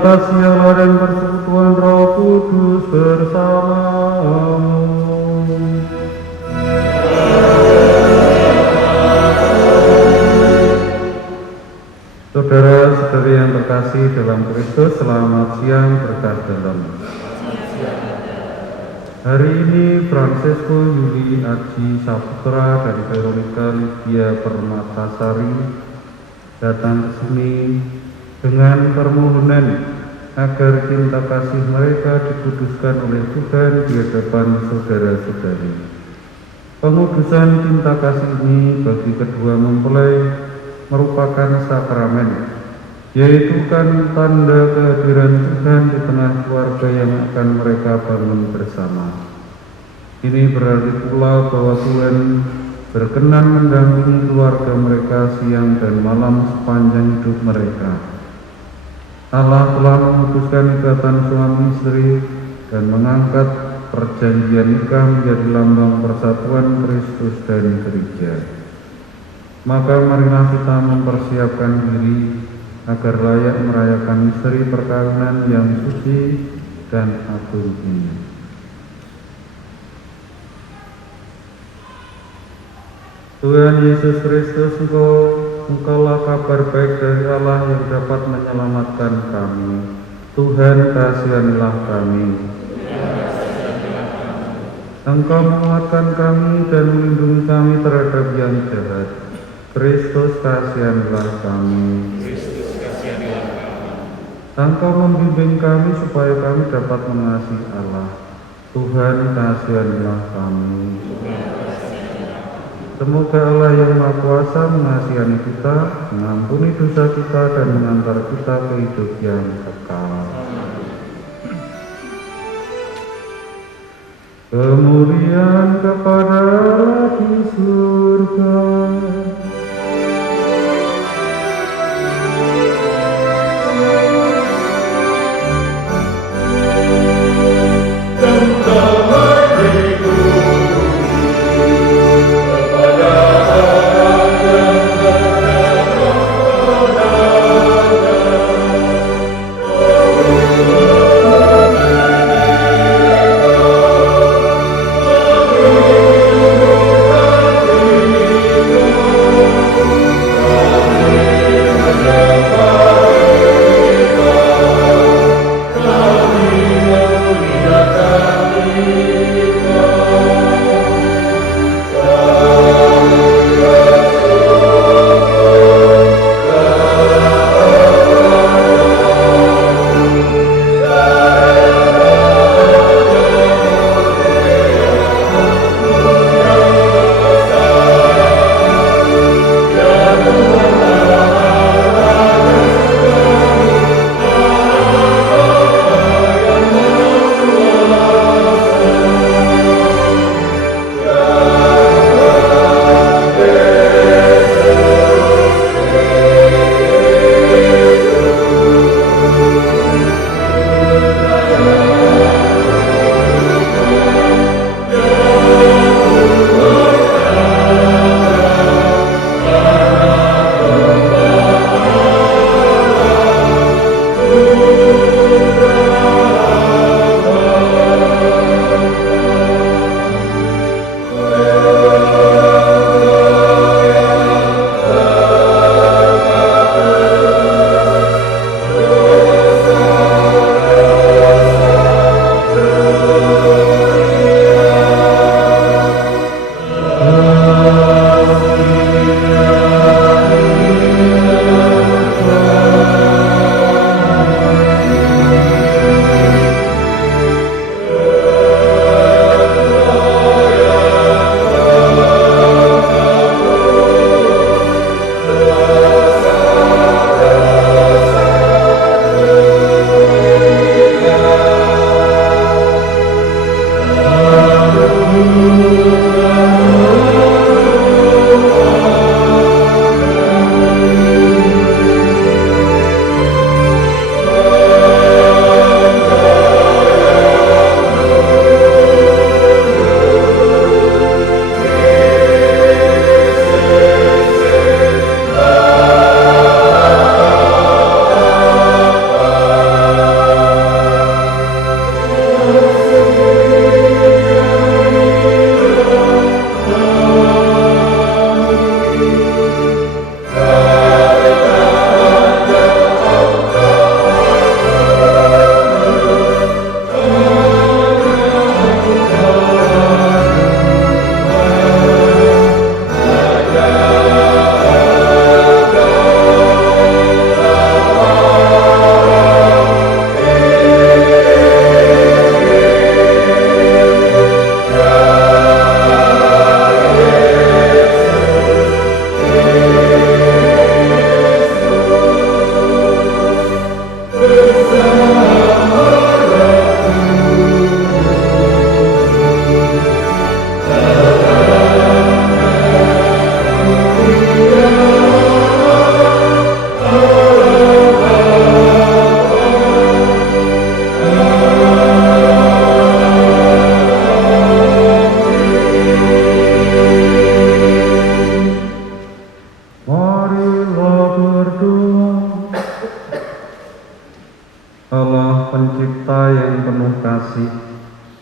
kasih Allah dan persekutuan Roh Kudus bersamamu. Saudara-saudari yang terkasih dalam Kristus, selamat siang berkah dalam. Hari ini Francesco Yuli Aji Saputra dari Veronica Lydia Permatasari datang ke sini dengan permohonan agar cinta kasih mereka dikuduskan oleh Tuhan di hadapan saudara-saudari. Pengudusan cinta kasih ini bagi kedua mempelai merupakan sakramen, yaitu kan tanda kehadiran Tuhan di tengah keluarga yang akan mereka bangun bersama. Ini berarti pula bahwa Tuhan berkenan mendampingi keluarga mereka siang dan malam sepanjang hidup mereka. Allah telah memutuskan ikatan suami istri dan mengangkat perjanjian nikah menjadi lambang persatuan Kristus dan gereja. Maka marilah kita mempersiapkan diri agar layak merayakan misteri perkawinan yang suci dan agung ini. Tuhan Yesus Kristus, Engkaulah kabar baik dari Allah yang dapat menyelamatkan kami. Tuhan, kasihanilah kami. Engkau menguatkan kami dan melindungi kami terhadap yang jahat. Kristus, kasihanilah kami. Engkau membimbing kami supaya kami dapat mengasihi Allah. Tuhan, kasihanilah kami. Semoga Allah yang Maha Kuasa mengasihani kita, mengampuni dosa kita, dan mengantar kita ke hidup yang kekal. Kemuliaan kepada Allah di surga. Amen.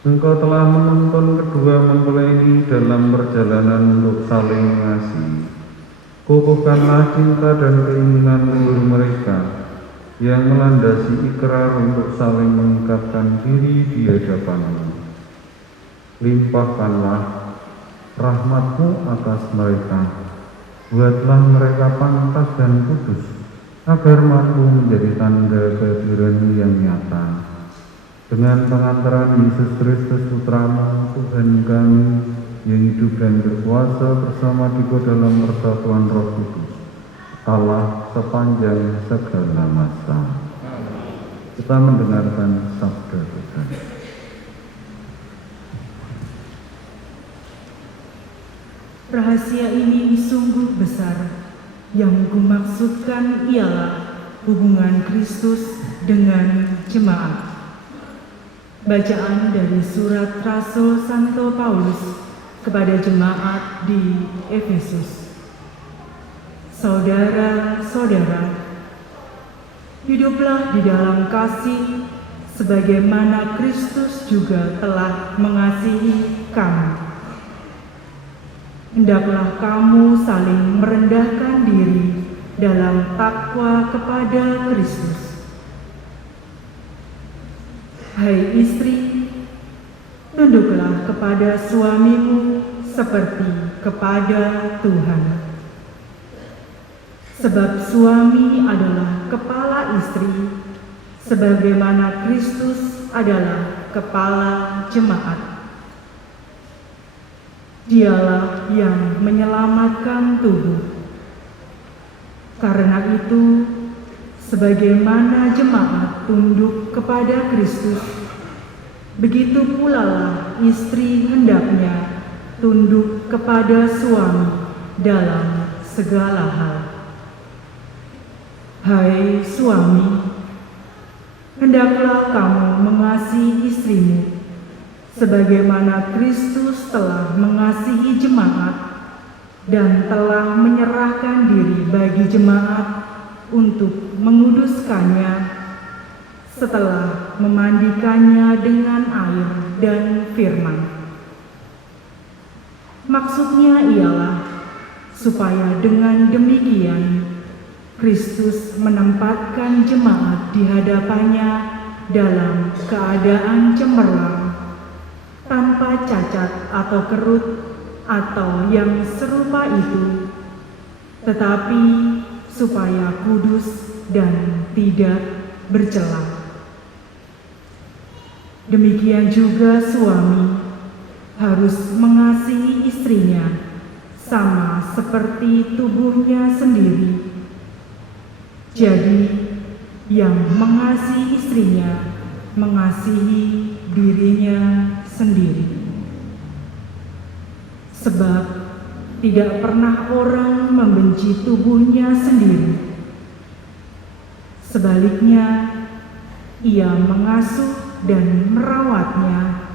Engkau telah menuntun kedua mempelai ini dalam perjalanan untuk saling mengasihi. Kokohkanlah cinta dan keinginan luhur mereka yang melandasi ikrar untuk saling mengikatkan diri di hadapan-Mu. Limpahkanlah rahmat-Mu atas mereka. Buatlah mereka pantas dan kudus, agar mampu menjadi tanda kehadiran-Mu yang nyata. Dengan pengantaran Yesus Kristus Putra-Mu, Tuhan kami, yang hidup dan berkuasa bersama Dikau dalam persatuan Roh Kudus, Allah sepanjang segala masa. Kita mendengarkan sabda Tuhan. Rahasia ini sungguh besar. Yang kumaksudkan ialah hubungan Kristus dengan jemaat. Bacaan dari surat Rasul Santo Paulus kepada jemaat di Efesus. Saudara-saudara, hiduplah di dalam kasih sebagaimana Kristus juga telah mengasihi kamu. Hendaklah kamu saling merendahkan diri dalam takwa kepada Kristus. Hai istri, tunduklah kepada suamimu seperti kepada Tuhan. Sebab suami adalah kepala istri, sebagaimana Kristus adalah kepala jemaat. Dialah yang menyelamatkan tubuh. Karena itu, sebagaimana jemaat tunduk kepada Kristus, begitu pula lah istri hendaknya tunduk kepada suami dalam segala hal. Hai suami, hendaklah kamu mengasihi istrimu, sebagaimana Kristus telah mengasihi jemaat dan telah menyerahkan diri bagi jemaat untuk menguduskannya setelah memandikannya dengan air dan firman. Maksudnya ialah supaya dengan demikian Kristus menempatkan jemaat di hadapannya dalam keadaan cemerlang, tanpa cacat atau kerut atau yang serupa itu, tetapi supaya kudus dan tidak bercela. Demikian juga suami harus mengasihi istrinya sama seperti tubuhnya sendiri. Jadi, yang mengasihi istrinya mengasihi dirinya sendiri. Sebab tidak pernah orang membenci tubuhnya sendiri. Sebaliknya, ia mengasuh dan merawatnya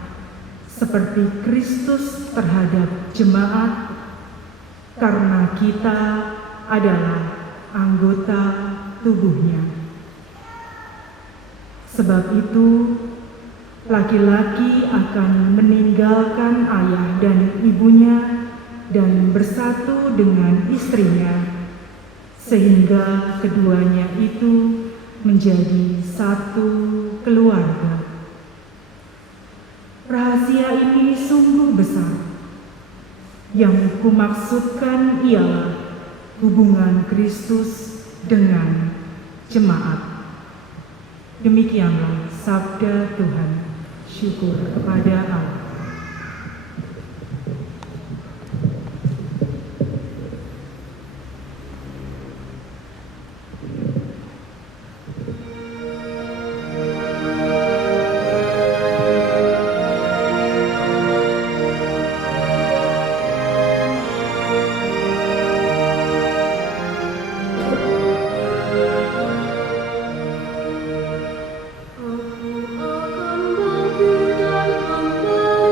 seperti Kristus terhadap jemaat, karena kita adalah anggota tubuhnya. Sebab itu, laki-laki akan meninggalkan ayah dan ibunya dan bersatu dengan istrinya, sehingga keduanya itu menjadi satu keluarga. Rahasia ini sungguh besar. Yang kumaksudkan ialah hubungan Kristus dengan jemaat. Demikianlah sabda Tuhan. Syukur kepada Allah. Aku akan bangkit dan kembali.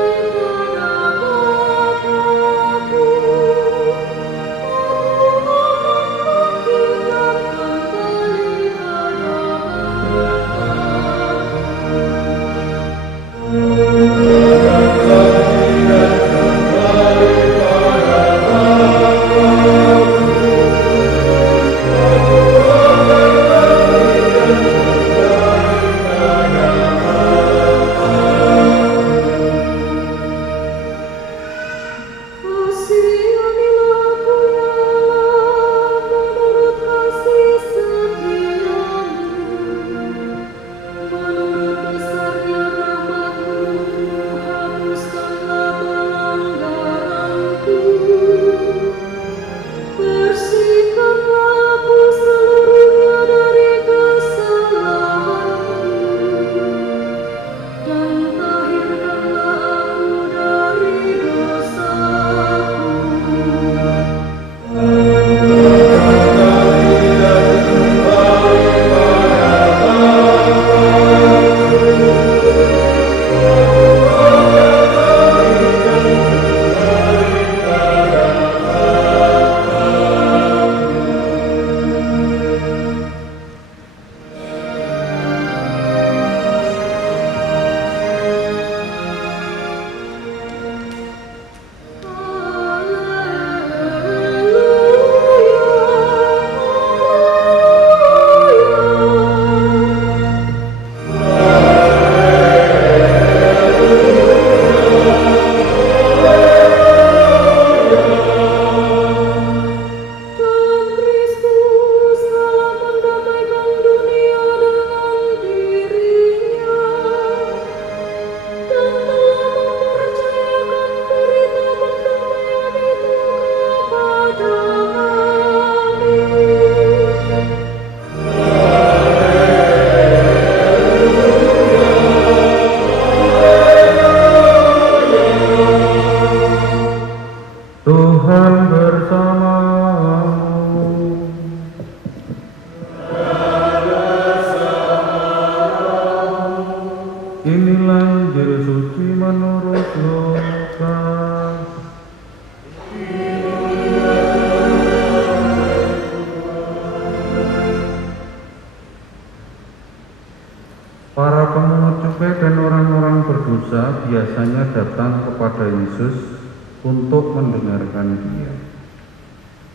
biasanya datang kepada Yesus untuk mendengarkan Dia.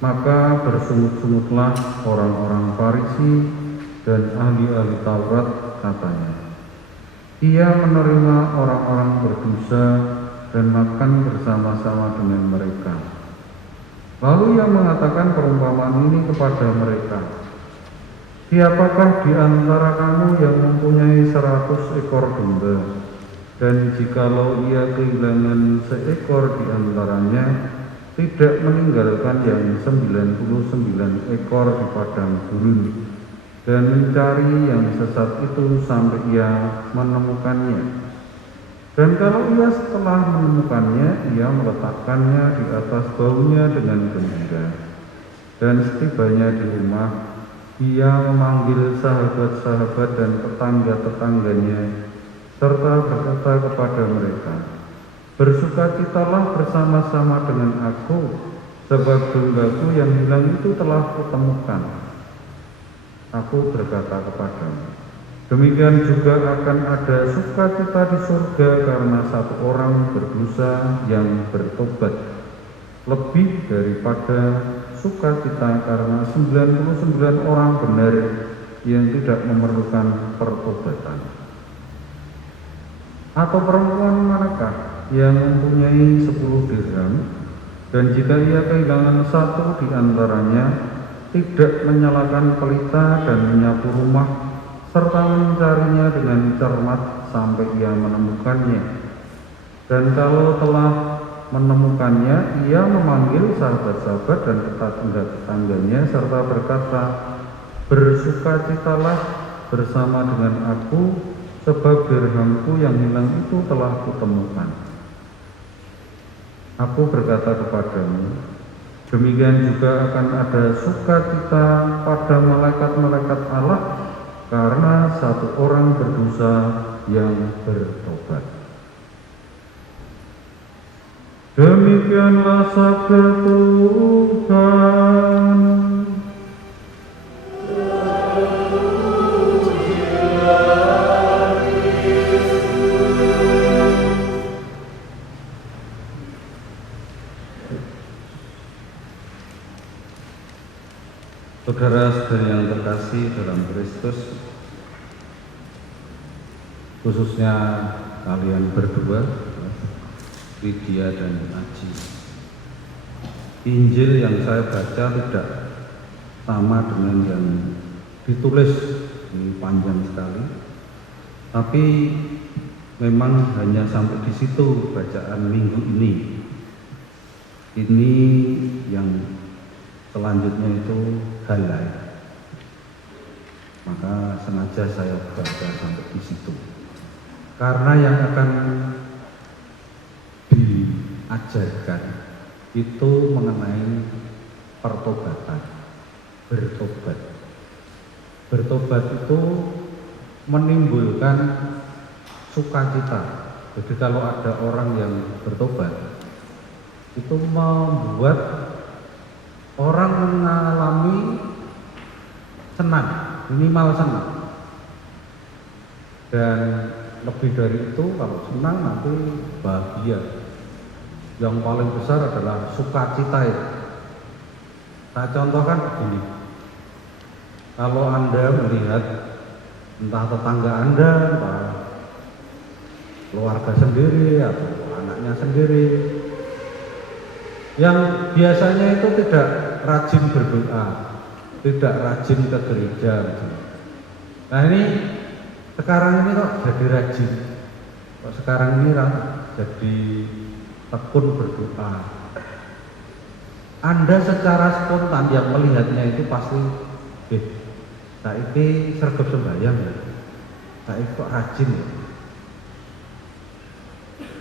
Maka bersungut-sungutlah orang-orang Farisi dan ahli-ahli Taurat, katanya, Ia menerima orang-orang berdosa dan makan bersama-sama dengan mereka. Lalu Ia mengatakan perumpamaan ini kepada mereka, Siapakah di antara kamu yang mempunyai 100 ekor domba, dan jikalau ia kehilangan seekor di antaranya, tidak meninggalkan yang 99 ekor di padang gurun, dan mencari yang sesat itu sampai ia menemukannya. Dan kalau ia setelah menemukannya, ia meletakkannya di atas bahunya dengan gembira. Dan setibanya di rumah, ia memanggil sahabat-sahabat dan tetangga-tetangganya, serta berkata kepada mereka, Bersukacitalah bersama-sama dengan aku, sebab dombaku yang hilang itu telah kutemukan. Aku berkata kepadamu, demikian juga akan ada sukacita di surga karena satu orang berdosa yang bertobat, lebih daripada sukacita karena 99 orang benar yang tidak memerlukan pertobatan. Atau perempuan manakah yang mempunyai 10 dirham, dan jika ia kehilangan satu di antaranya, tidak menyalakan pelita dan menyapu rumah, serta mencarinya dengan cermat sampai ia menemukannya. Dan kalau telah menemukannya, ia memanggil sahabat-sahabat dan tetangga-tetangganya serta berkata, Bersukacitalah bersama dengan aku, sebab dirhamku yang hilang itu telah kutemukan. Aku berkata kepadamu, demikian juga akan ada sukacita pada malaikat-malaikat Allah karena satu orang berdosa yang bertobat. Demikianlah sabda Tuhan. Saudara-saudari yang terkasih dalam Kristus, khususnya kalian berdua, Lydia dan Aji. Injil yang saya baca tidak sama dengan yang ditulis, ini panjang sekali, tapi memang hanya sampai di situ bacaan minggu ini. Ini yang selanjutnya itu halai, maka sengaja saya baca sampai di situ, karena yang akan diajarkan itu mengenai pertobatan, bertobat. Bertobat itu menimbulkan sukacita. Jadi kalau ada orang yang bertobat, itu membuat orang mengalami senang, minimal senang. Dan lebih dari itu, kalau senang nanti bahagia. Yang paling besar adalah sukacita itu. Saya contohkan begini. Kalau Anda melihat entah tetangga Anda, entah keluarga sendiri atau anaknya sendiri yang biasanya itu tidak rajin berdoa, tidak rajin ke gereja. Nah ini sekarang ini kok jadi rajin, kok sekarang ini jadi tekun berdoa. Anda secara spontan yang melihatnya itu pasti, saiki sergap sembahyang ya, saiki kok rajin ya.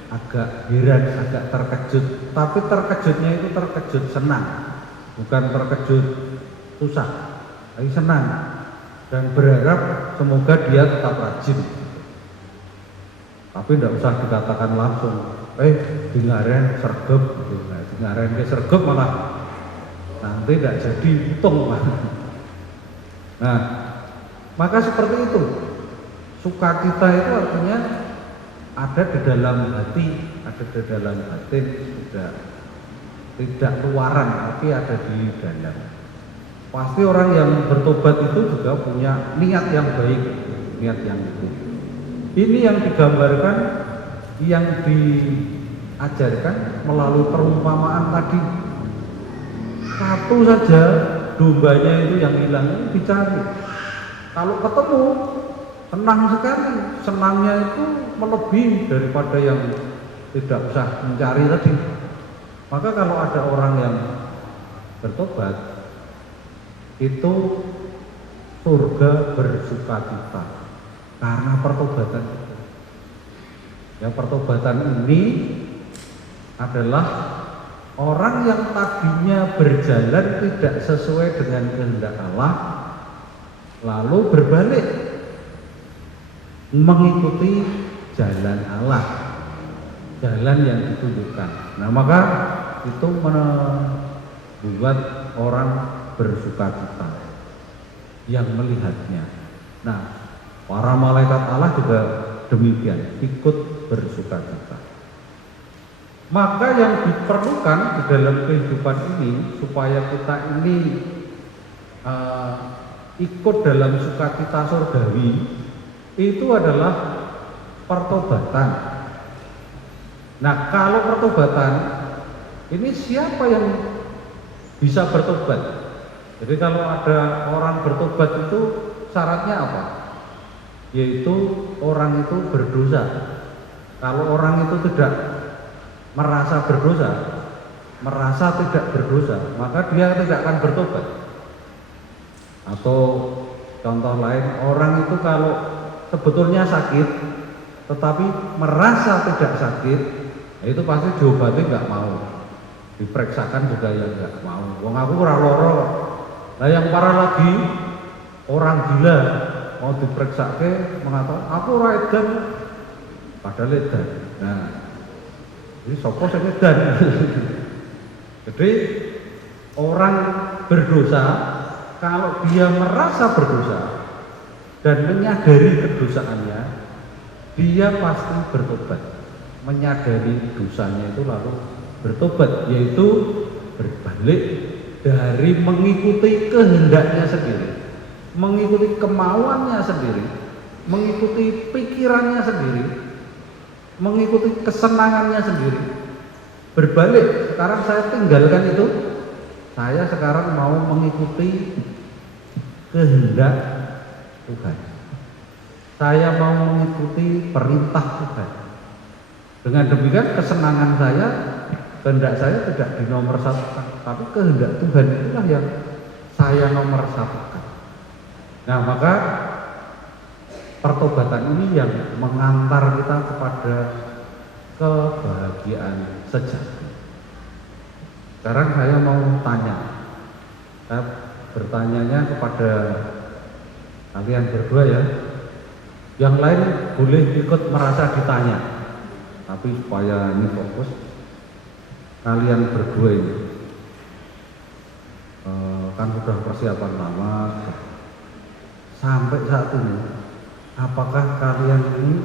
Agak heran, agak terkejut, tapi terkejutnya itu terkejut senang, bukan terkejut susah, tapi senang dan berharap semoga dia tetap rajin. Tapi tidak usah dikatakan langsung, dingaren sergap, dingaren ke sergap malah nanti tidak jadi hitung. Nah, maka seperti itu, sukacita itu artinya ada di dalam hati, ada di dalam batin, tidak luaran, tapi ada di dalam. Pasti orang yang bertobat itu juga punya niat yang baik, niat yang itu. Ini yang digambarkan, yang diajarkan melalui perumpamaan tadi. Satu saja dombanya itu yang hilang dicari. Kalau ketemu senang sekali, senangnya itu melebihi daripada yang tidak usah mencari tadi. Maka kalau ada orang yang bertobat, itu surga bersukacita karena pertobatan itu. Ya, pertobatan ini adalah orang yang tadinya berjalan tidak sesuai dengan kehendak Allah, lalu berbalik mengikuti jalan Allah, jalan yang ditunjukkan. Nah, maka itu membuat orang bersukacita yang melihatnya. Nah, para malaikat Allah juga demikian, ikut bersukacita. Maka yang diperlukan di dalam kehidupan ini supaya kita ini ikut dalam sukacita surgawi itu adalah pertobatan. Nah, kalau pertobatan ini siapa yang bisa bertobat? Jadi kalau ada orang bertobat itu syaratnya apa? Yaitu orang itu berdosa. Kalau orang itu tidak merasa berdosa, merasa tidak berdosa, maka dia tidak akan bertobat. Atau contoh lain, orang itu kalau sebetulnya sakit tetapi merasa tidak sakit, itu pasti diobati nggak mau, diperiksakan juga ya nggak mau. Wong aku ora loro. Nah, yang parah lagi orang gila mau diperiksa mengatakan aku ora edan, padahal edan. Nah, ini sopo sing edan. Jadi orang berdosa kalau dia merasa berdosa dan menyadari kedosaannya, dia pasti bertobat. Menyadari dosanya itu lalu bertobat, yaitu berbalik dari mengikuti kehendaknya sendiri, mengikuti kemauannya sendiri, mengikuti pikirannya sendiri, mengikuti kesenangannya sendiri. Berbalik, sekarang saya tinggalkan itu, saya sekarang mau mengikuti kehendak Tuhan. Saya mau mengikuti perintah Tuhan. Dengan demikian kesenangan saya, kehendak saya tidak dinomorsatukan, tapi kehendak Tuhan itulah yang saya nomorsatukan. Nah, maka pertobatan ini yang mengantar kita kepada kebahagiaan sejati. Sekarang saya mau tanya, saya bertanyanya kepada kalian berdua ya. Yang lain boleh ikut merasa ditanya, tapi supaya ini fokus, kalian berdua ini kan sudah persiapan lama sampai saat ini. Apakah kalian ini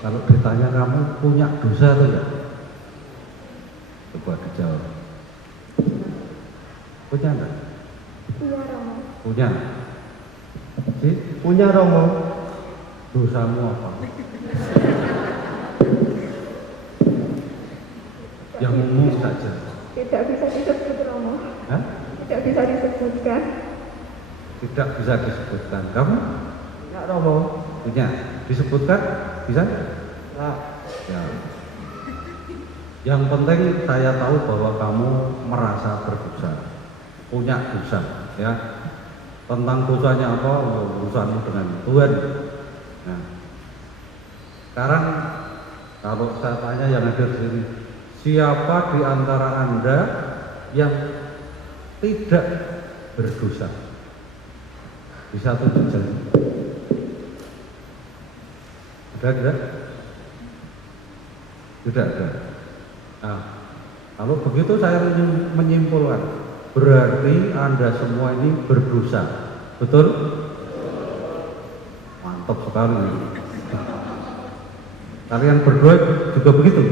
kalau ditanya kamu punya dosa atau ya? Coba dijawab. Punya enggak? Iya, Romo. Punya. Si? Punya Romo. Dosamu apa? Yang umum saja. Tidak bisa disebut, Romo. Hah? Tidak bisa disebutkan. Tidak bisa disebutkan. Kamu? Enggak Romo. Punya. Disebutkan? Bisa? Enggak. Ya. Yang penting saya tahu bahwa kamu merasa berdosa, punya dosa, ya. Tentang dosanya apa? Urusanmu dengan Tuhan. Nah, sekarang kalau saya tanya yang hadir di sini, siapa di antara Anda yang tidak berdosa? Bisa tunjuk jari. Tidak? Tidak ada. Nah, kalau begitu saya menyimpulkan, berarti Anda semua ini berdosa, betul? Mantap sekali. Kalian berdua juga begitu?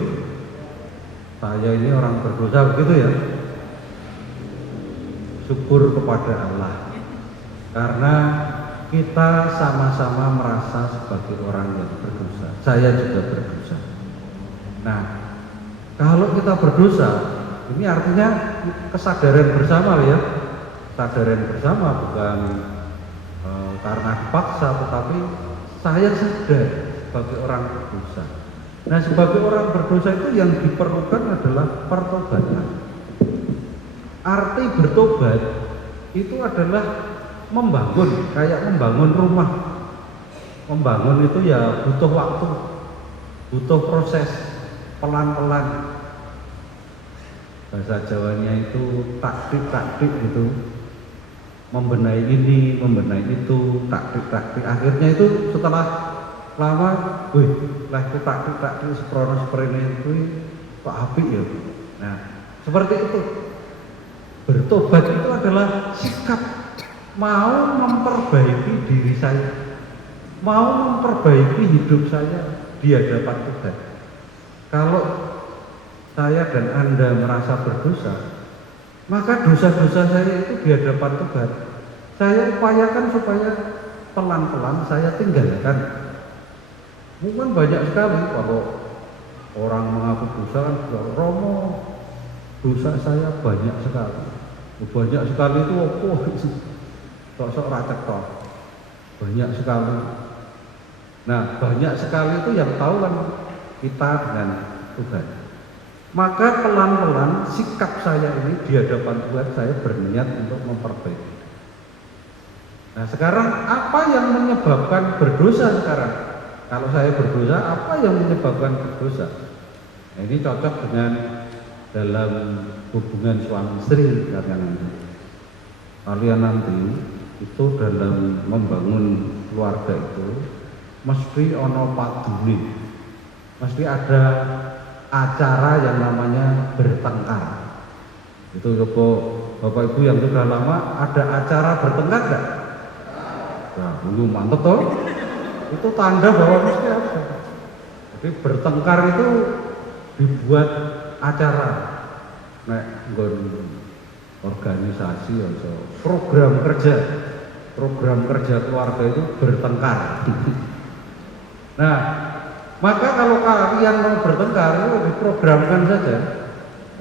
Saya ini orang berdosa begitu ya? Syukur kepada Allah. Karena kita sama-sama merasa sebagai orang yang berdosa. Saya juga berdosa. Nah, kalau kita berdosa, ini artinya kesadaran bersama ya. Kesadaran bersama bukan karena dipaksa, tetapi saya sadar sebagai orang berdosa. Nah, sebagai orang berdosa itu yang diperlukan adalah pertobatan. Arti bertobat itu adalah membangun, kayak membangun rumah. Membangun itu ya butuh waktu, butuh proses, pelan-pelan. Bahasa Jawanya itu taktik-taktik gitu. Membenahi ini, membenahi itu, taktik-taktik. Akhirnya itu setelah lama, wih, lah itu taktik-taktik seprono seprene itu kok apik ya. Nah, seperti itu. Bertobat itu adalah sikap mau memperbaiki diri saya, mau memperbaiki hidup saya di hadapan Tuhan. Kalau saya dan Anda merasa berdosa, maka dosa-dosa saya itu di hadapan Tuhan saya upayakan supaya pelan-pelan saya tinggalkan. Mungkin banyak sekali kalau orang mengaku dosa kan, Romo, dosa saya banyak sekali. Banyak sekali itu sok-sok racek toh. Banyak sekali. Nah, banyak sekali itu yang tahu kan kita dengan Tuhan. Maka pelan-pelan sikap saya ini di hadapan Tuhan saya berniat untuk memperbaiki. Nah, sekarang apa yang menyebabkan berdosa sekarang? Kalau saya berdosa, apa yang menyebabkan berdosa? Nah, ini cocok dengan dalam hubungan suami istri kalian nanti itu dalam membangun keluarga itu mesti ono padune, mesti ada acara yang namanya bertengkar. Itu Bapak Ibu yang sudah lama ada acara bertengkar enggak? Nah, dulu mantep toh. Itu tanda bahwa mesti ada. Jadi bertengkar itu dibuat acara. Nek nggon organisasi atau program kerja keluarga itu bertengkar. Nah, maka kalau kalian mau bertengkar itu diprogramkan saja,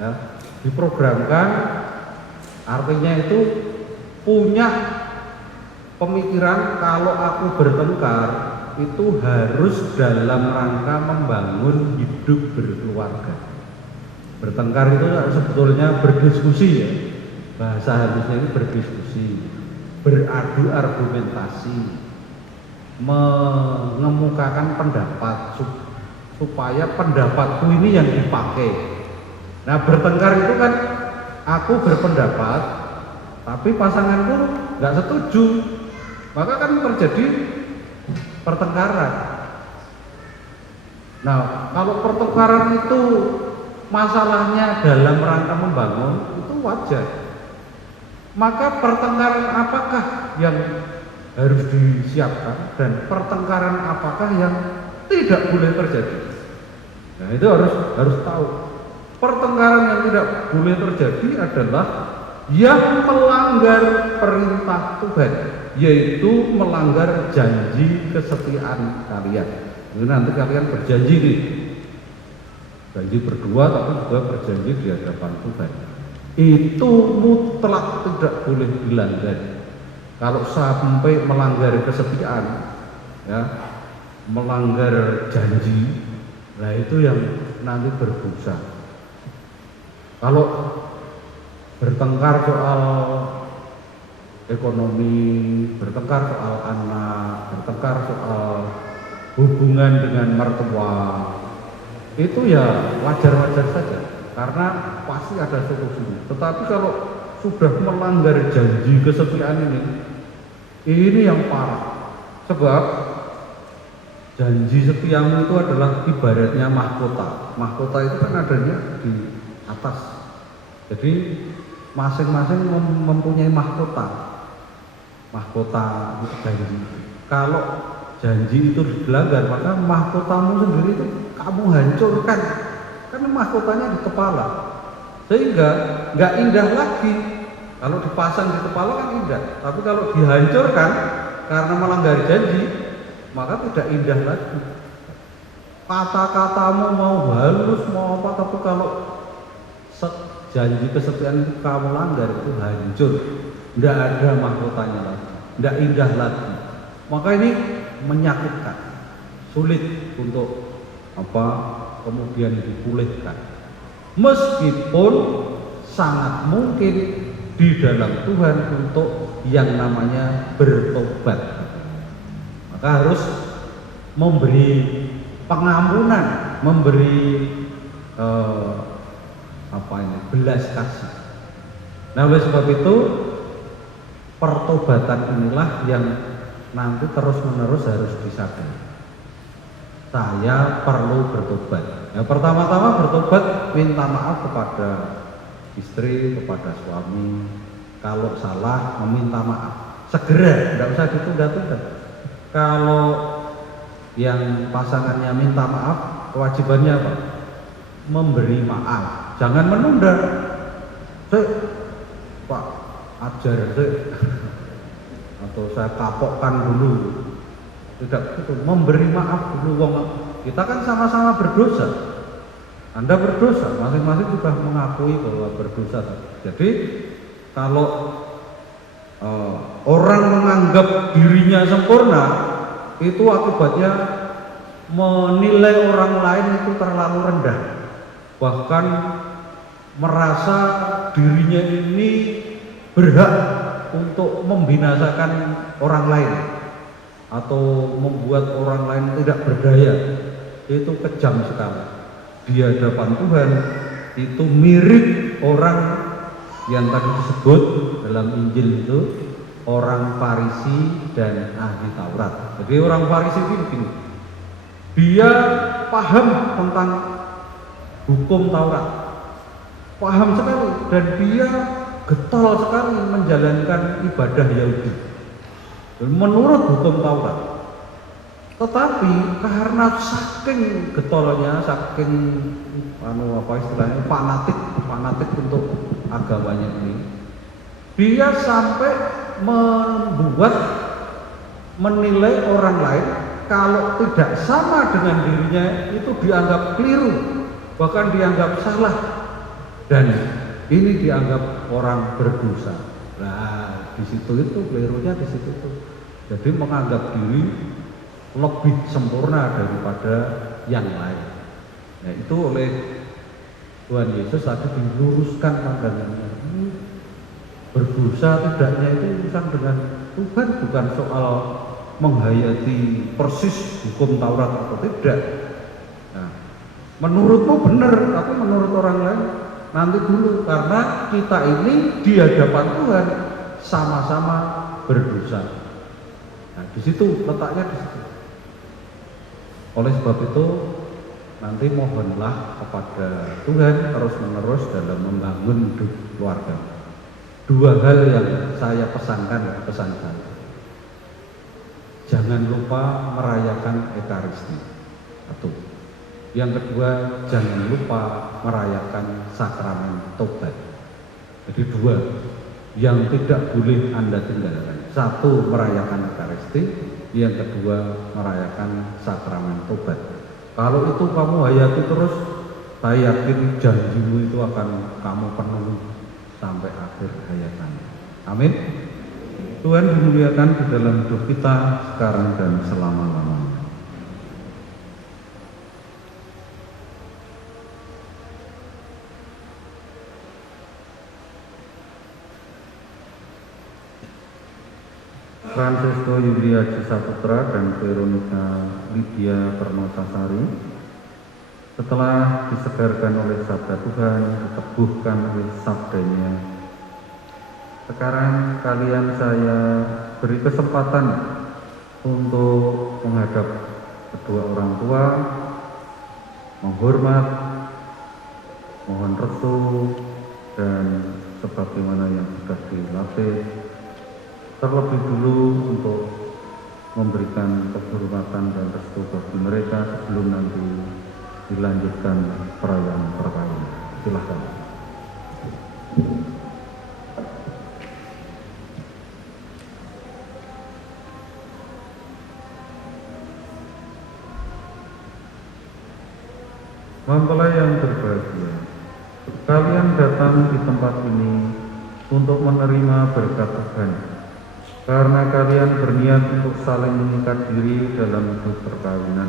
ya, diprogramkan, artinya itu punya pemikiran kalau aku bertengkar itu harus dalam rangka membangun hidup berkeluarga. Bertengkar itu sebetulnya berdiskusi ya, bahasa halusnya ini berdiskusi, beradu argumentasi, mengemukakan pendapat supaya pendapatku ini yang dipakai. Nah, bertengkar itu kan aku berpendapat tapi pasanganku nggak setuju, maka kan terjadi pertengkaran. Nah, kalau pertengkaran itu masalahnya dalam rangka membangun, itu wajar. Maka pertengkaran apakah yang harus disiapkan dan pertengkaran apakah yang tidak boleh terjadi? Nah, itu harus tahu. Pertengkaran yang tidak boleh terjadi adalah yang melanggar perintah Tuhan, yaitu melanggar janji kesetiaan kalian. Jadi nanti kalian berjanji nih, janji berdua tapi juga berjanji di hadapan Tuhan. Itu mutlak tidak boleh dilanggar. Kalau sampai melanggar kesetiaan, ya, melanggar janji, nah itu yang nanti berdosa. Kalau bertengkar soal ekonomi, bertengkar soal anak, bertengkar soal hubungan dengan mertua, itu ya wajar-wajar saja, karena pasti ada solusinya. Tetapi kalau sudah melanggar janji kesetiaan ini yang parah. Sebab janji setiamu itu adalah ibaratnya mahkota. Mahkota itu kan adanya di atas. Jadi masing-masing mempunyai mahkota. Mahkota itu janji. Kalau janji itu dilanggar, maka mahkotamu sendiri itu kamu hancurkan, karena mahkotanya di kepala, sehingga nggak indah lagi. Kalau dipasang di kepala kan indah, tapi kalau dihancurkan karena melanggar janji, maka tidak indah lagi. Kata-katamu mau halus mau apa, tapi kalau janji kesetiaan itu kamu langgar, itu hancur, tidak ada mahkotanya lagi, tidak indah lagi. Maka ini menyakitkan, sulit untuk kemudian dipulihkan. Meskipun sangat mungkin di dalam Tuhan untuk yang namanya bertobat, maka harus memberi pengampunan, memberi belas kasih. Nah, oleh sebab itu pertobatan inilah yang nanti terus-menerus harus disadari. Saya perlu bertobat. Ya, pertama-tama bertobat, minta maaf kepada istri, kepada suami. Kalau salah, meminta maaf. Segera, tidak usah ditunda-tunda. Kalau yang pasangannya minta maaf, kewajibannya apa? Memberi maaf. Jangan menunda. Pak, ajar atau saya kapokkan dulu. Tidak begitu, memberi maaf dulu. Kita kan sama-sama berdosa. Anda berdosa, masing-masing sudah mengakui bahwa berdosa. Jadi kalau orang menganggap dirinya sempurna, itu akibatnya menilai orang lain itu terlalu rendah, bahkan merasa dirinya ini berhak untuk membinasakan orang lain atau membuat orang lain tidak berdaya. Itu kejam sekali. Di hadapan Tuhan itu mirip orang yang tadi disebut dalam Injil itu, orang Farisi dan ahli Taurat. Jadi orang Farisi itu begini, dia paham tentang hukum Taurat, paham sekali, dan dia getol sekali menjalankan ibadah Yahudi menurut hukum Taurat. Tetapi karena saking getolnya, saking fanatik untuk agamanya ini, dia sampai menilai orang lain kalau tidak sama dengan dirinya itu dianggap keliru, bahkan dianggap salah, dan ini dianggap orang berdosa. Nah, di situ itu kelirunya di situ tuh. Jadi menganggap diri lebih sempurna daripada yang lain. Nah, itu oleh Tuhan Yesus tadi diluruskan pandangannya. Berdosa tidaknya itu urusan dengan Tuhan, bukan soal menghayati persis hukum Taurat atau tidak. Nah, menurutmu benar, tapi menurut orang lain nanti dulu, karena kita ini di hadapan Tuhan sama-sama berdosa. Nah, di situ letaknya di situ. Oleh sebab itu nanti mohonlah kepada Tuhan terus-menerus dalam membangun hidup keluarga. Dua hal yang saya pesan saya. Jangan lupa merayakan Ekaristi. Satu. Yang kedua, jangan lupa merayakan sakramen tobat. Jadi dua yang tidak boleh Anda tinggalkan. Satu, merayakan Ekaristi. Yang kedua, merayakan sakramen tobat. Kalau itu kamu hayati terus, saya yakin janjimu itu akan kamu penuhi sampai akhir hayatannya. Amin. Tuhan dimuliakan di dalam hidup kita sekarang dan selama-lamanya. Francesco Yulia Cisaputra dan Veronica Lydia Permatasari setelah disegarkan oleh sabda Tuhan, diteguhkan oleh sabdanya, sekarang kalian saya beri kesempatan untuk menghadap kedua orang tua, menghormat, mohon restu, dan sebagaimana yang sudah dilatih, terlebih dulu untuk memberikan kehormatan dan restu bagi mereka sebelum nanti dilanjutkan perayaan perkawinan. Silakan. Mempelai yang berbahagia, kalian datang di tempat ini untuk menerima berkat Tuhan, karena kalian berniat untuk saling mengikat diri dalam hidup perkawinan.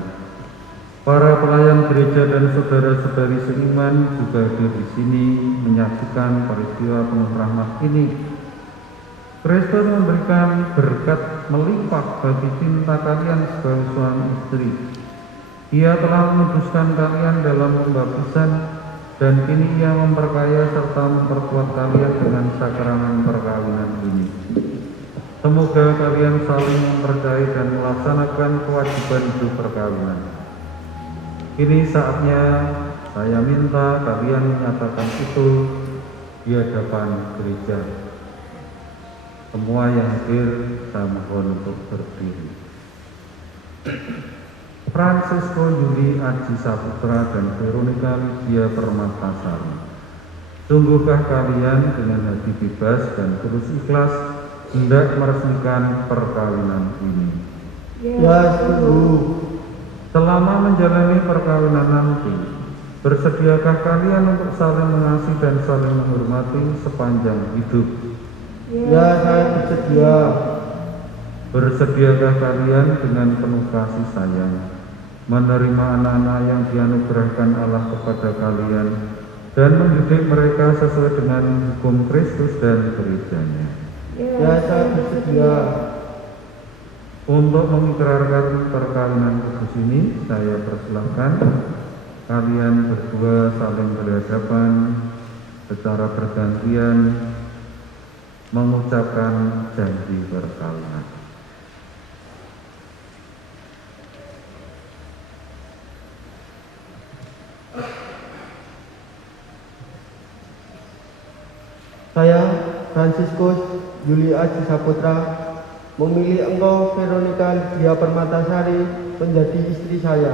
Para pelayan gereja dan saudara-saudari seiman juga hadir di sini menyaksikan peristiwa penuh rahmat ini. Kristus memberikan berkat melimpah bagi cinta kalian sebagai suami istri. Ia telah menguduskan kalian dalam pembaptisan, dan kini Ia memperkaya serta memperkuat kalian dengan sakramen perkawinan ini. Semoga kalian saling mempercayai dan melaksanakan kewajiban hidup perkawinan. Kini saatnya saya minta kalian menyatakan itu di hadapan gereja. Semua yang hadir saya mohon untuk berdiri. Fransisco Yuli Aji Saputra dan Veronica Lydia Permatasari, sungguhkah kalian dengan hati bebas dan tulus ikhlas hendak meresmikan perkawinan ini? Ya, sungguh. Selama menjalani perkawinan nanti, bersediakah kalian untuk saling mengasihi dan saling menghormati sepanjang hidup? Ya, saya bersedia. Bersediakah kalian dengan penuh kasih sayang menerima anak-anak yang dianugerahkan Allah kepada kalian dan mendidik mereka sesuai dengan hukum Kristus dan gerejanya? Ya, saya bersedia. Untuk mengikrarkan perkawinan kudus ini, saya persilahkan kalian berdua saling berhadapan secara bergantian mengucapkan janji perkawinan. Saya, Fransiskus Yuli Aji Saputra, memilih engkau, Veronica Lydia Permatasari, menjadi istri saya.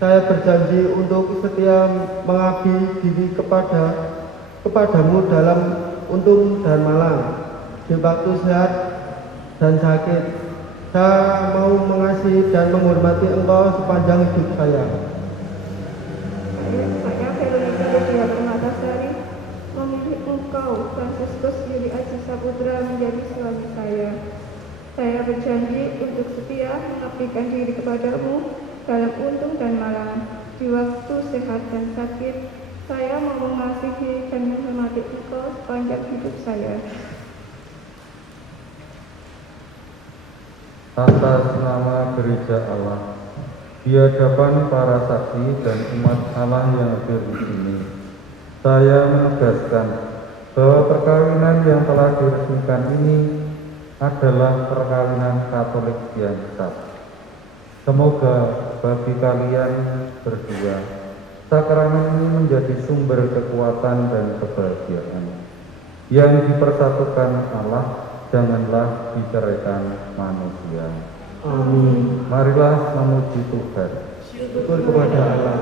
Saya berjanji untuk setia mengabdi diri kepadamu dalam untung dan malang, di waktu sehat dan sakit. Saya mau mengasihi dan menghormati engkau sepanjang hidup saya. Saya Veronica Lydia Permatasari memilih engkau, Fransiskus Yuli Aji Saputra, menjadi suami saya. Saya berjanji untuk setia mengabdikan diri kepadamu dalam untung dan malang, di waktu sehat dan sakit. Saya mau mengasihi dan menghormati engkau sepanjang hidup saya. Atas nama Gereja Allah, di hadapan para saksi dan umat Allah yang hadir di sini, saya menegaskan bahwa perkawinan yang telah diresmikan ini adalah perkawinan Katolik yang sah. Semoga bagi kalian berdua, sakramen ini menjadi sumber kekuatan dan kebahagiaan. Yang dipersatukan Allah, janganlah diceraikan manusia. Amin. Marilah memuji Tuhan. Syukur kepada Allah.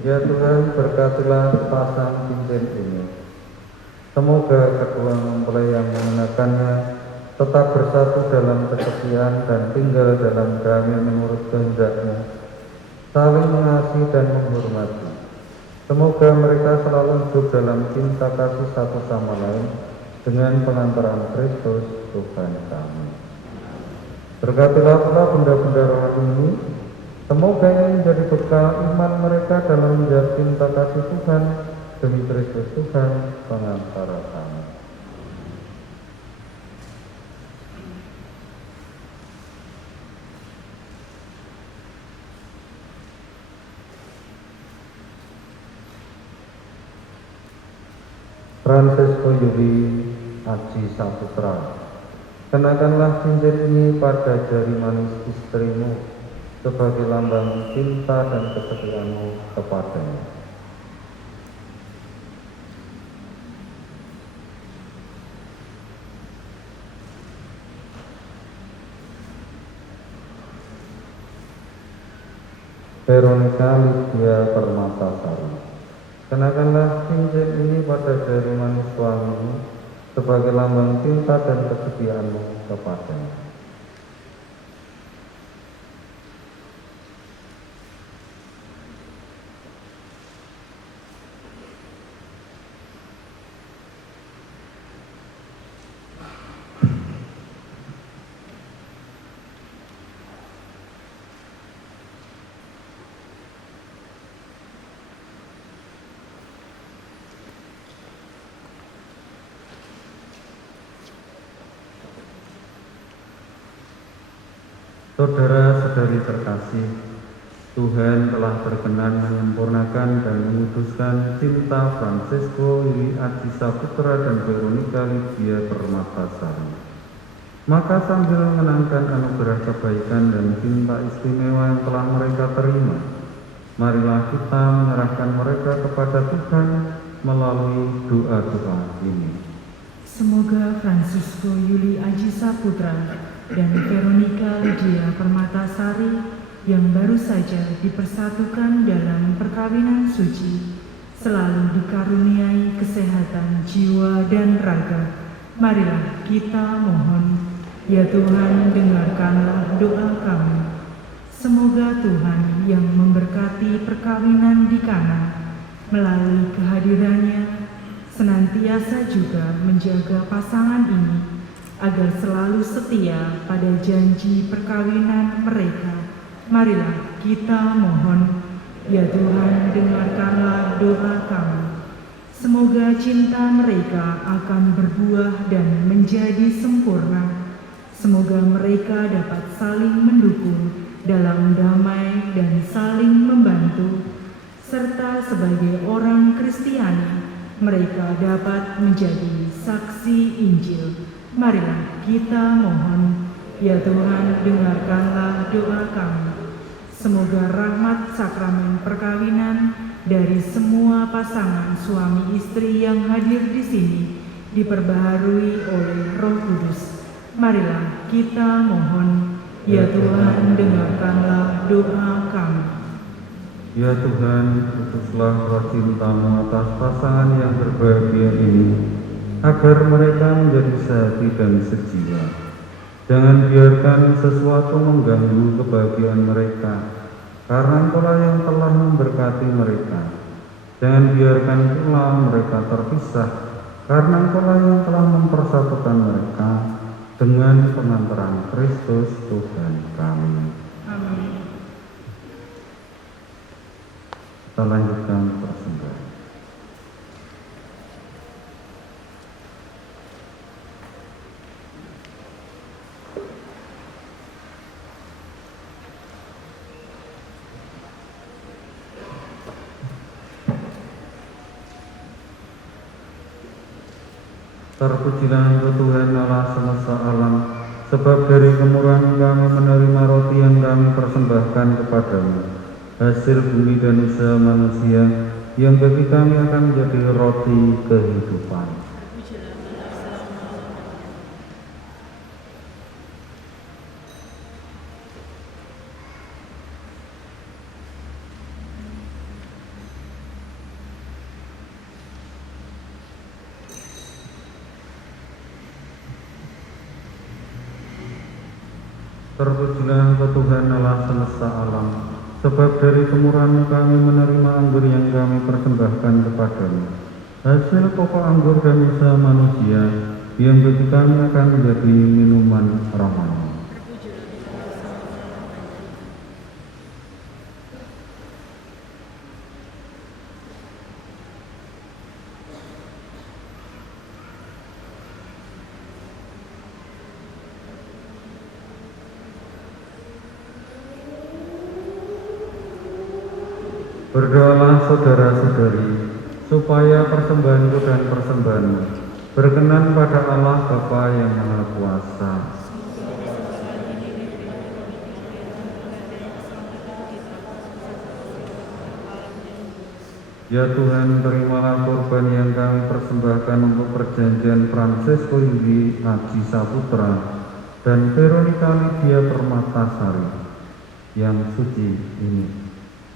Ya Tuhan, berkatilah pasang cincin ini. Semoga kedua mempelai yang mengenakannya tetap bersatu dalam kesetiaan dan tinggal dalam damai menurut kehendak-Mu, saling mengasihi dan menghormati. Semoga mereka selalu hidup dalam cinta kasih satu sama lain dengan pengantaran Kristus Tuhan kami. Berkatilah pula benda-benda rohani ini. Semoga ini menjadi bekal iman mereka dalam menjaga cinta kasih Tuhan demi Kristus Tuhan pengantara kami. Fransisco Yuli Aji Saputra, kenakanlah cincin ini pada jari manis istrimu sebagai lambang cinta dan kesetiaanmu kepadanya. Veronica Lydia Permatasari. Kenakanlah cincin ini pada jari manis suamimu sebagai lambang cinta dan kesetiaanmu kepadanya. Saudara-saudari terkasih, Tuhan telah berkenan menyempurnakan dan menguduskan cinta Francesco Yuli Aji Saputra dan Veronica Lydia Permatasari. Maka sambil mengenangkan anugerah kebaikan dan cinta istimewa yang telah mereka terima, marilah kita menyerahkan mereka kepada Tuhan melalui doa-doa ini. Semoga Francesco Yuli Aji Saputra dan Veronica Lydia Permatasari yang baru saja dipersatukan dalam perkawinan suci selalu dikaruniai kesehatan jiwa dan raga. Marilah kita mohon, ya Tuhan, dengarkanlah doa kami. Semoga Tuhan yang memberkati perkawinan di Kana melalui kehadirannya senantiasa juga menjaga pasangan ini agar selalu setia pada janji perkawinan mereka. Marilah kita mohon, ya Tuhan, dengarkanlah doa kami. Semoga cinta mereka akan berbuah dan menjadi sempurna. Semoga mereka dapat saling mendukung dalam damai dan saling membantu, serta sebagai orang Kristiani mereka dapat menjadi saksi Injil. Marilah kita mohon, ya Tuhan, dengarkanlah doa kami. Semoga rahmat sakramen perkawinan dari semua pasangan suami istri yang hadir di sini diperbaharui oleh Roh Kudus. Marilah kita mohon, ya Tuhan, dengarkanlah doa kami. Ya Tuhan, utuslah roh cinta-Mu atas pasangan yang berbahagia ini, agar mereka menjadi sehati dan sejiwa. Jangan biarkan sesuatu mengganggu kebahagiaan mereka, karena Engkaulah yang telah memberkati mereka. Jangan biarkan pula mereka terpisah, karena Engkaulah yang telah mempersatukan mereka dengan pengantaran Kristus Tuhan kami. Amin. Kita lanjutkan persembahan. Terpujilah engkau Tuhan Allah semesta alam, sebab dari kemurahan kami menerima roti yang kami persembahkan kepadamu, hasil bumi dan usaha manusia, yang bagi kami akan menjadi roti kehidupan. Terpujilah engkau Tuhan Allah semesta alam, sebab dari kemurahan kami menerima anggur yang kami persembahkan kepadamu, hasil pokok anggur dan usaha manusia, yang bagi kami akan menjadi minuman rohani. Berdoalah saudara-saudari, supaya persembahanku dan persembahanmu berkenan pada Allah Bapa yang Maha Kuasa. Ya Tuhan, terimalah korban yang kami persembahkan untuk perjanjian Francesco Yuli Aji Saputra dan Veronica Lydia Permatasari yang suci ini.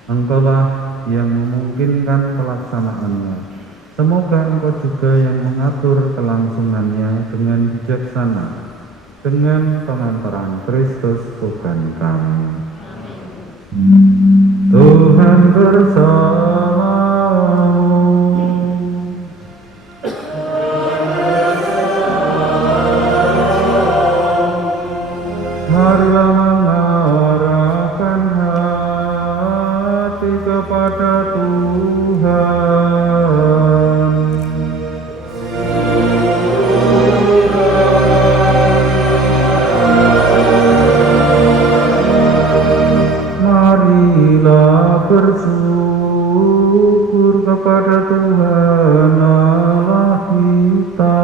Engkaulah yang memungkinkan pelaksanaannya. Semoga Engkau juga yang mengatur kelangsungannya dengan bijaksana, dengan pengantaran Kristus Tuhan kami. Tuhan bersamamu. Marilah mengarahkan hati kepada Tuhan. Marilah bersyukur kepada Tuhan Allah kita.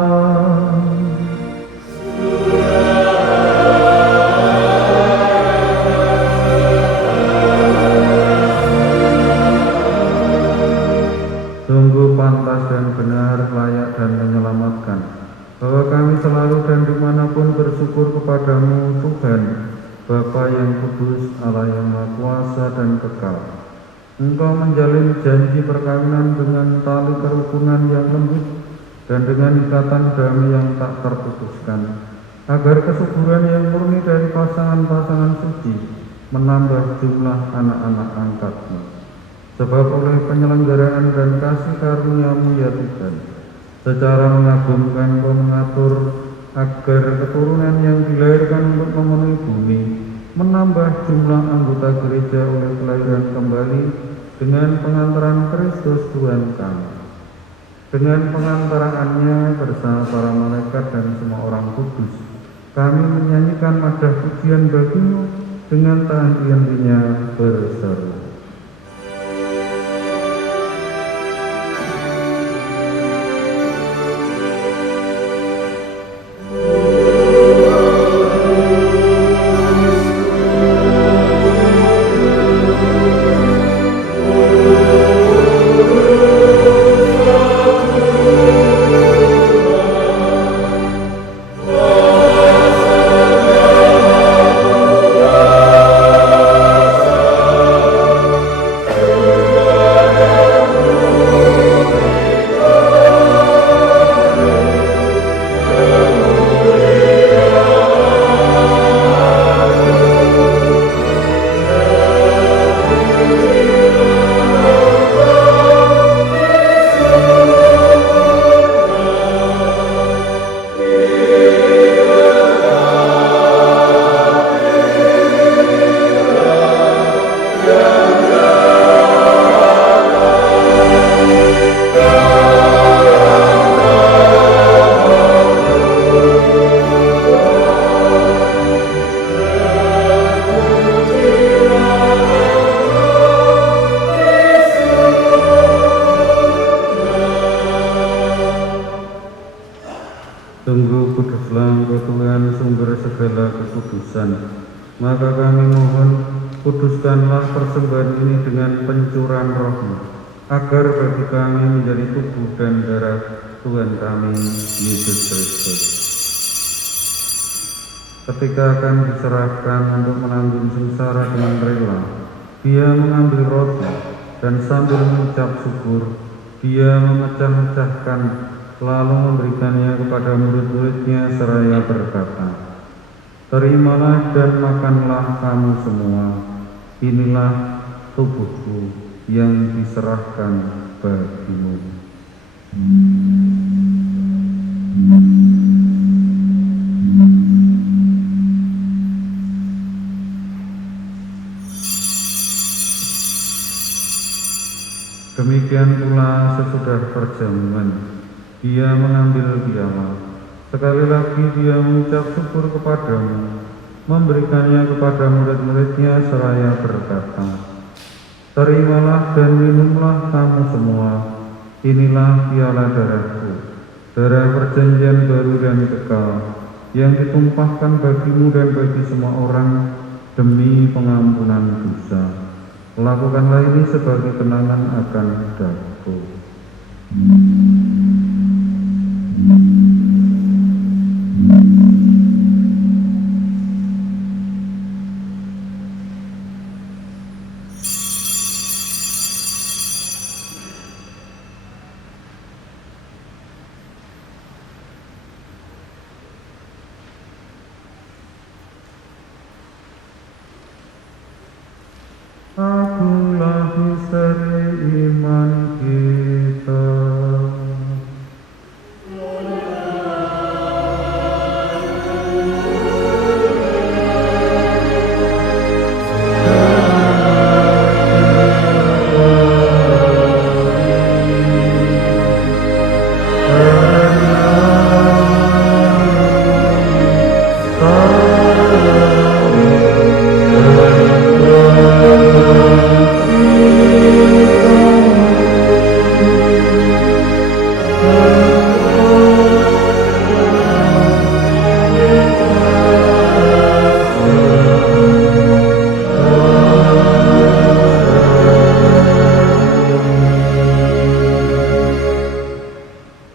Sungguh pantas dan benar, layak dan menyelamatkan, bahwa kami selalu dan dimanapun bersyukur kepadamu, Tuhan, Bapa yang kudus, Allah yang maha kuasa dan kekal. Engkau menjalin janji perkawinan dengan tali kerukunan yang lembut dan dengan ikatan damai yang tak terputuskan, agar kesuburan yang murni dari pasangan-pasangan suci menambah jumlah anak-anak angkatmu. Sebab oleh penyelenggaraan dan kasih karunia-Mu ya Tuhan, secara mengagumkan Kau mengatur agar keturunan yang dilahirkan untuk memenuhi bumi menambah jumlah anggota gereja oleh kelahiran kembali dengan pengantaran Kristus Tuhan kami. Dengan pengantaraannya bersama para malaikat dan semua orang kudus, kami menyanyikan madah pujian bagi-Mu dengan tak henti-hentinya berseru. Sungguh kuduslah Engkau Tuhan, sumber segala kekudusan. Maka kami mohon, kuduskanlah persembahan ini dengan pencurahan Roh-Mu, agar bagi kami menjadi tubuh dan darah Tuhan kami, Yesus Kristus. Ketika akan diserahkan untuk menanggung sengsara dengan rela, Dia mengambil roti dan sambil mengucap syukur, Dia memecah-mecahkan lalu memberikannya kepada murid-muridnya seraya berkata, "Terimalah dan makanlah kamu semua, inilah tubuhku yang diserahkan bagimu." Demikian pula sesudah perjamuan, Dia mengambil piala. Sekali lagi Dia mengucap syukur kepadamu, memberikannya kepada murid-muridnya seraya berkata, "Terimalah dan minumlah kamu semua, inilah piala darahku, darah perjanjian baru dan kekal, yang ditumpahkan bagimu dan bagi semua orang demi pengampunan dosa. Lakukanlah ini sebagai kenangan akan darahku." Agunglah misteri iman kita.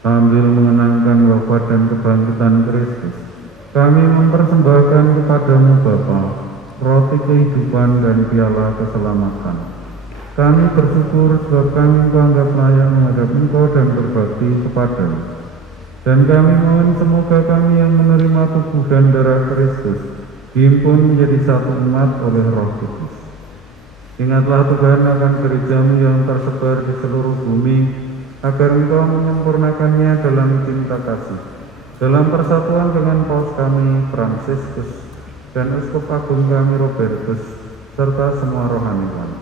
Sambil mengenangkan wafat dan kebangkitan Kristus, kami mempersembahkan kepadamu Bapa, roti kehidupan dan piala keselamatan. Kami bersyukur sebab kami menganggap layak menghadap Engkau dan berbakti kepadamu. Dan kami mohon semoga kami yang menerima tubuh dan darah Kristus dihimpun menjadi satu umat oleh Roh Kudus. Ingatlah Tuhan akan gerejamu yang tersebar di seluruh bumi, agar Engkau menyempurnakannya dalam cinta kasih, dalam persatuan dengan Paus kami Fransiskus dan Uskup Agung kami Robertus, serta semua rohaniwan.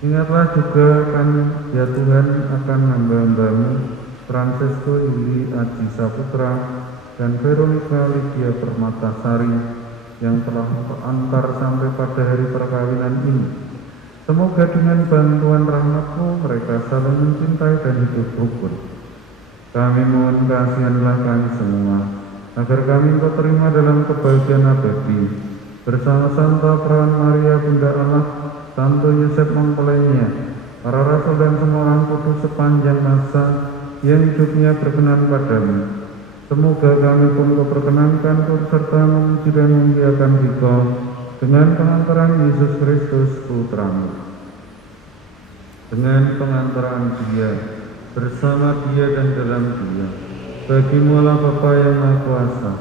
Ingatlah juga kami, ya Tuhan, akan hamba-hambamu Fransisco Yuli Aji Saputra dan Veronica Lydia Permatasari yang telah terantar sampai pada hari perkawinan ini. Semoga dengan bantuan rahmat-Mu mereka saling mencintai dan hidup rukun. Kami mohon kasihanlah kami semua, agar kami Engkau terima dalam kebahagiaan abadi, bersama Santa Peran Maria Bunda Allah, Santo Yosef mempelainya, para rasul dan semua orang kudus sepanjang masa yang hidupnya berkenan padamu. Semoga kami pun Kau perkenankan turut serta memuji dan memuliakan Engkau dengan pengantaran Yesus Kristus Putramu. Dengan pengantaran Dia, bersama Dia dan dalam Dia, bagimu lah Bapa yang Maha Kuasa,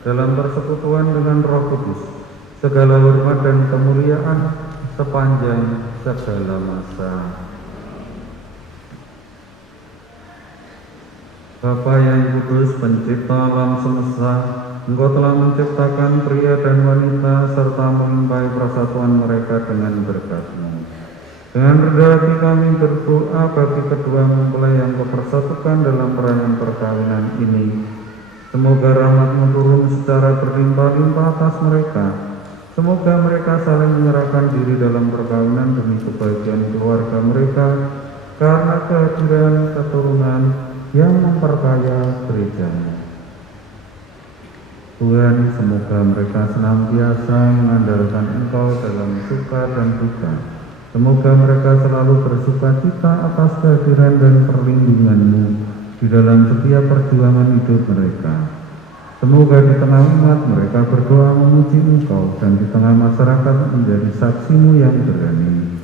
dalam persekutuan dengan Roh Kudus, segala hormat dan kemuliaan sepanjang segala masa. Bapa yang kudus, pencipta alam semesta, Engkau telah menciptakan pria dan wanita serta melimpahi persatuan mereka dengan berkat-Mu. Dengan rendah hati kami berdoa bagi kedua mempelai yang Kau persatukan dalam perayaan perkawinan ini. Semoga rahmat-Mu turun secara berlimpah-limpah atas mereka. Semoga mereka saling menyerahkan diri dalam perkawinan demi kebahagiaan keluarga mereka, karena kehadiran keturunan yang memperkaya gereja-Mu. Tuhan, semoga mereka senantiasa mengandalkan Engkau dalam suka dan duka. Semoga mereka selalu bersuka cita atas kehadiran dan perlindungan-Mu di dalam setiap perjuangan hidup mereka. Semoga di tengah umat mereka berdoa memuji Engkau, dan di tengah masyarakat menjadi saksi-Mu yang berani.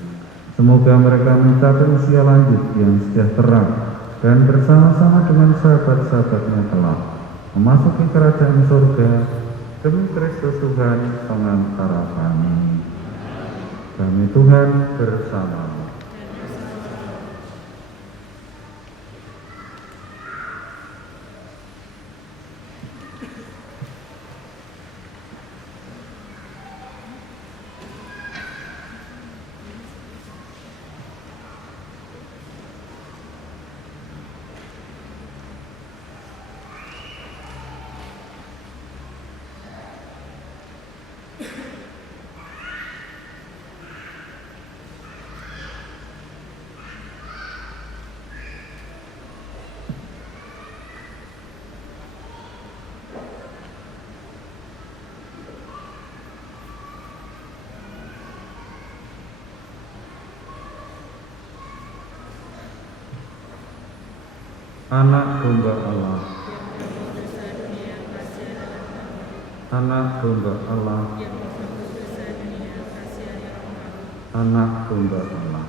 Semoga mereka mencapai usia lanjut yang sejahtera, dan bersama-sama dengan sahabat-sahabatnya kelak memasuki kerajaan surga demi Kristus Tuhan pengantara kami. Kami Tuhan bersama-Mu. Anak domba Allah, anak domba Allah, anak domba Allah.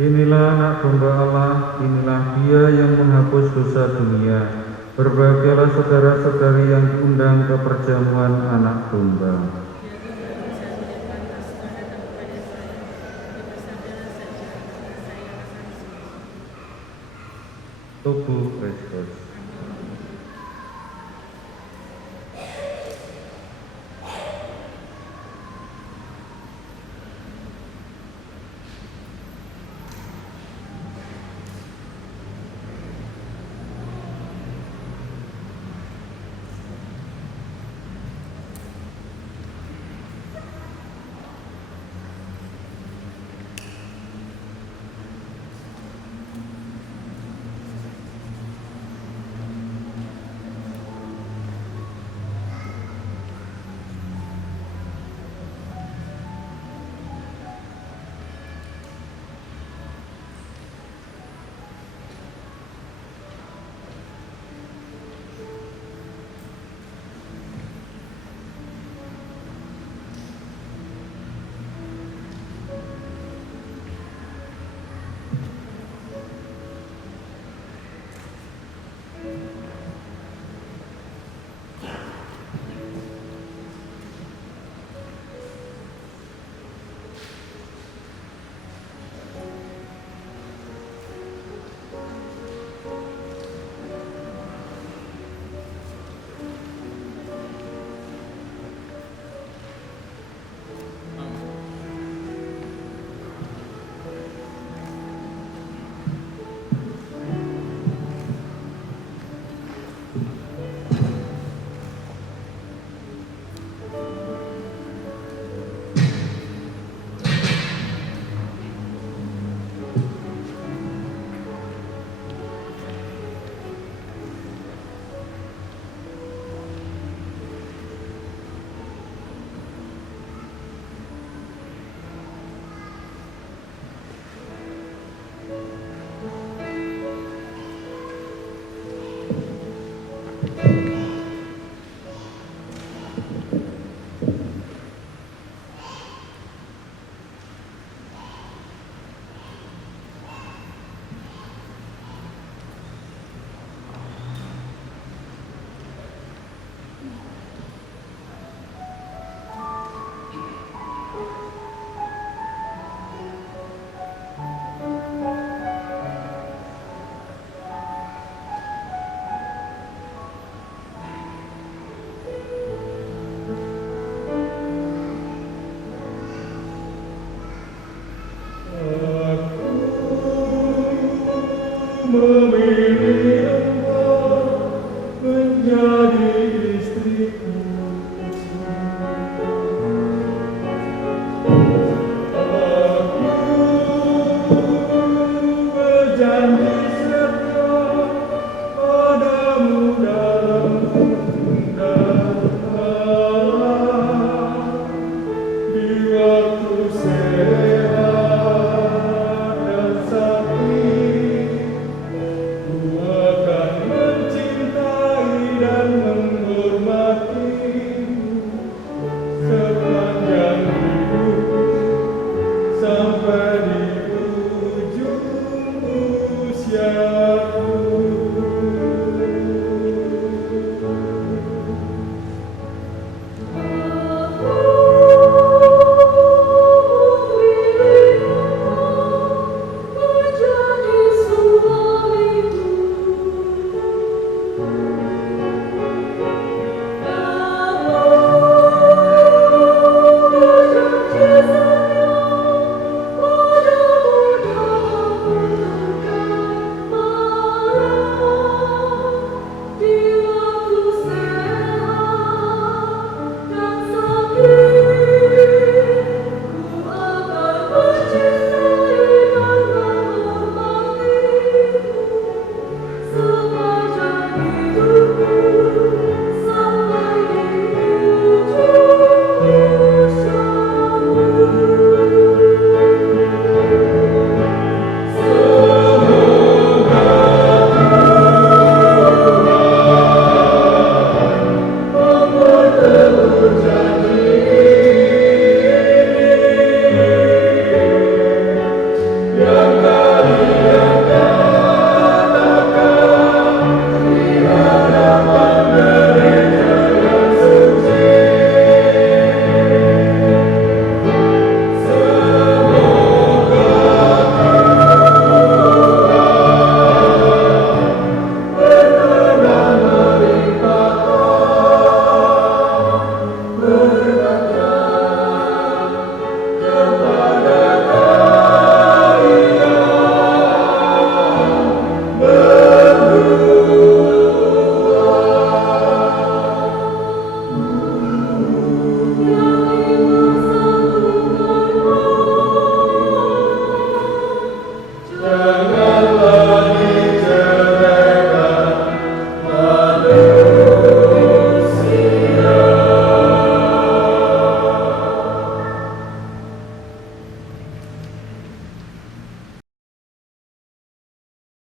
Inilah anak domba Allah, inilah dia yang menghapus dosa dunia. Berbahagialah saudara-saudari yang diundang ke perjamuan anak domba. Tubuh Kristus.